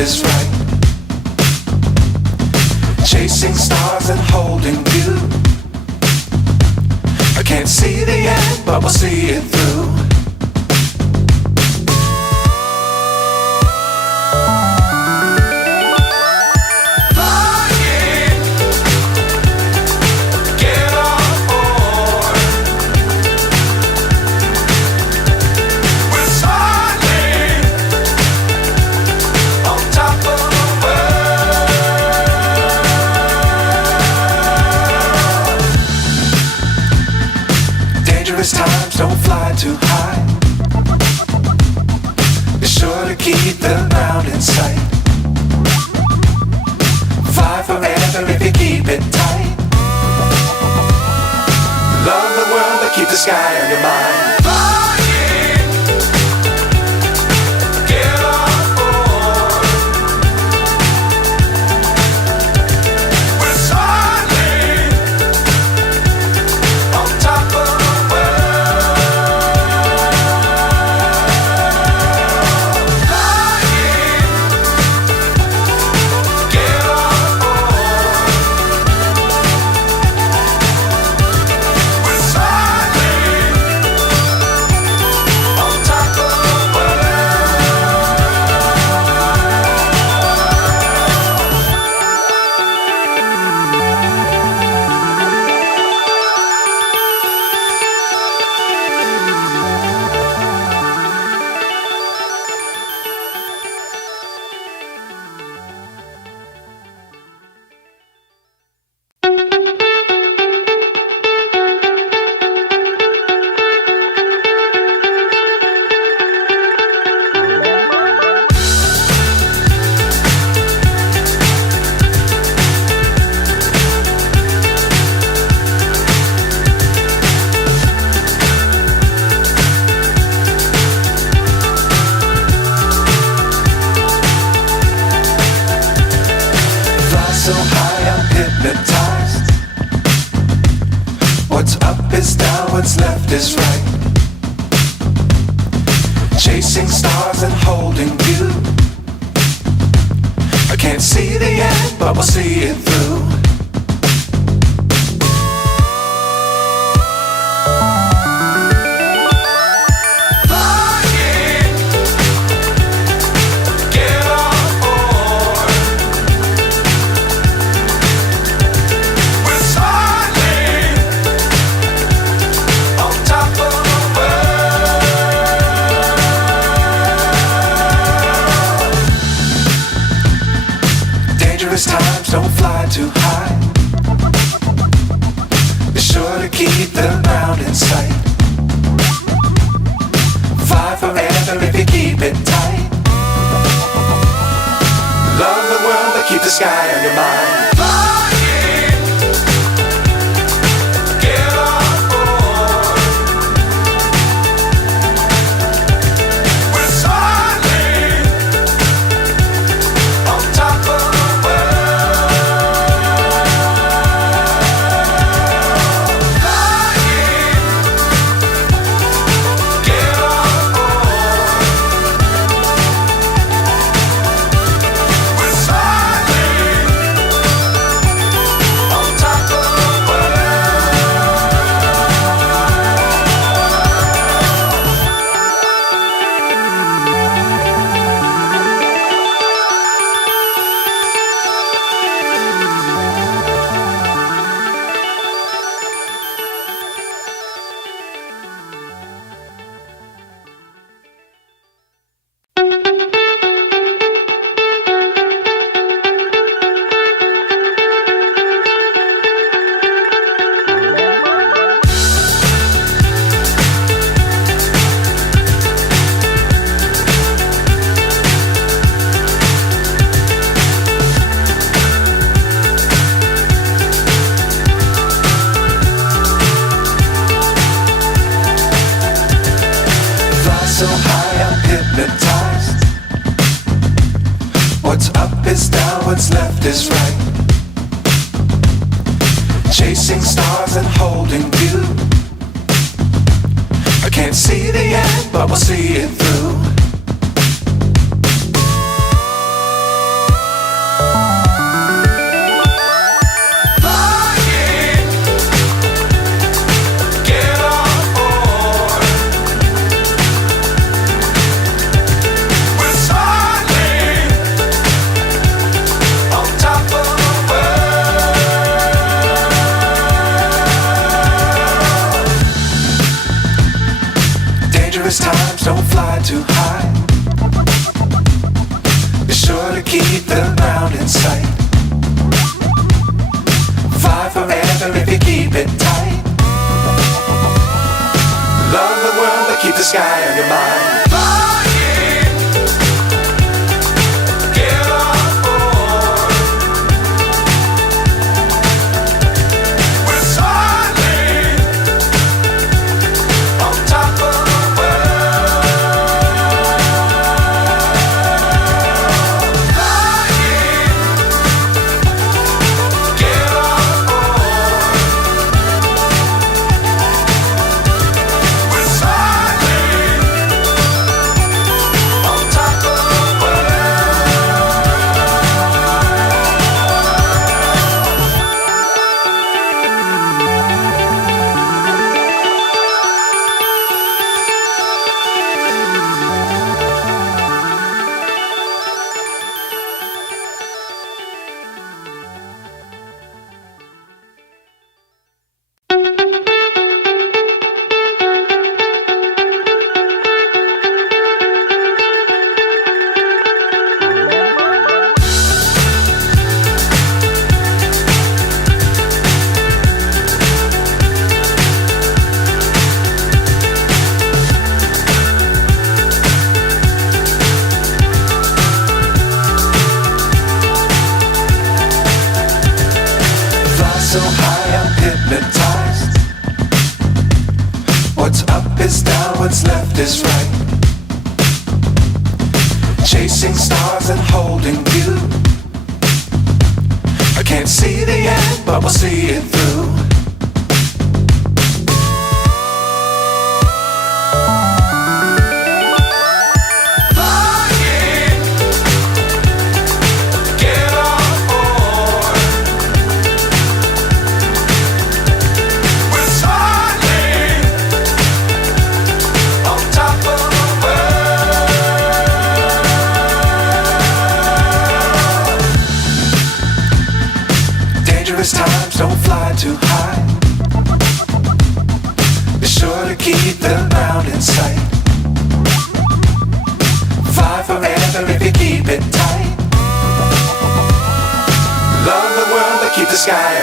is right. Chasing stars and holding you. I can't see the end, but we'll see it through. Times don't fly too high. Be sure to keep the ground in sight. Fly forever if you keep it tight. Love the world but keep the sky on your mind. So high I'm hypnotized. What's up is down, what's left is right. Chasing stars and holding you. I can't see the end, but we'll see it through. Times don't fly too high. Be sure to keep the ground in sight. Fly forever if you keep it tight. Love the world but keep the sky on your mind. So high I'm hypnotized. What's up is down, what's left is right. Chasing stars and holding you. I can't see the end, but we'll see it through. don't fly too high. Be sure to keep the ground in sight. Fly forever if you keep it tight. Love the world but keep the sky on your mind. So high I'm hypnotized. What's up is down, what's left is right. Chasing stars and holding you. I can't see the end, but we'll see it through. Times don't fly too high. Be sure to keep the ground in sight. Fly forever if you keep it tight. Love the world but keep the sky